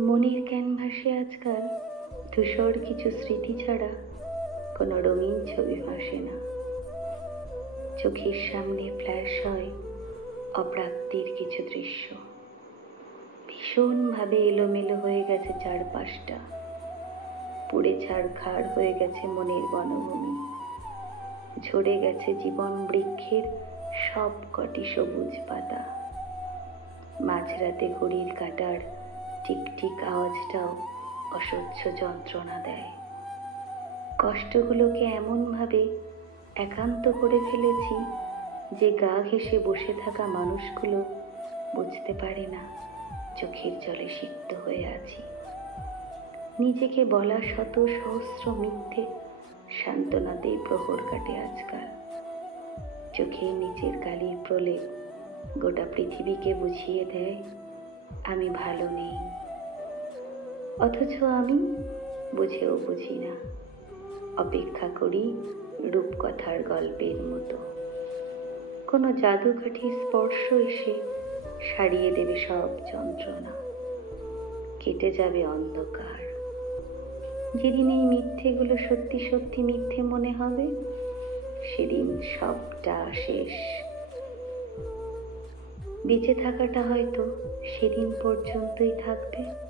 মনের ক্যানভাসে আজকাল ধূসর কিছু স্মৃতি ছাড়া কোনো রঙিন ছবি ভাসে না। চোখের সামনে ফ্ল্যাশ হয় অপ্রাপ্তির কিছু দৃশ্য। ভীষণভাবে এলোমেলো হয়ে গেছে চারপাশটা, পুড়ে ছারখার হয়ে গেছে মনের বনভূমি, ঝরে গেছে জীবন বৃক্ষের সব কটি সবুজ পাতা। মাঝরাতে ঘড়ির কাঁটার টিকটিক আওয়াজটাও অসহ্য যন্ত্রণা দেয়। কষ্টগুলোকে এমনভাবে একান্ত করে ফেলেছি যে গা ঘেঁষে বসে থাকা মানুষগুলো বুঝতে পারে না চোখের জলে সিক্ত হয়ে আছি। নিজেকে বলা শত সহস্র মিথ্যে সান্ত্বনাতেই প্রহর কাটে আজকাল। চোখের নিচের কালির প্রলেপ গোটা পৃথিবীকে বুঝিয়ে দেয় আমি ভালো নেই, অথচ আমি বুঝেও বুঝি না। অপেক্ষা করি রূপকথার গল্পের মতো কোনো জাদুকাঠির স্পর্শ এসে সারিয়ে দেবে সব যন্ত্রণা। কেটে যাবে অন্ধকার। যেদিন এই মিথ্যেগুলো সত্যি সত্যি মিথ্যে মনে হবে, সেদিন সবটা শেষ। বেঁচে থাকাটা হয়তো সেদিন পর্যন্তই থাকবে।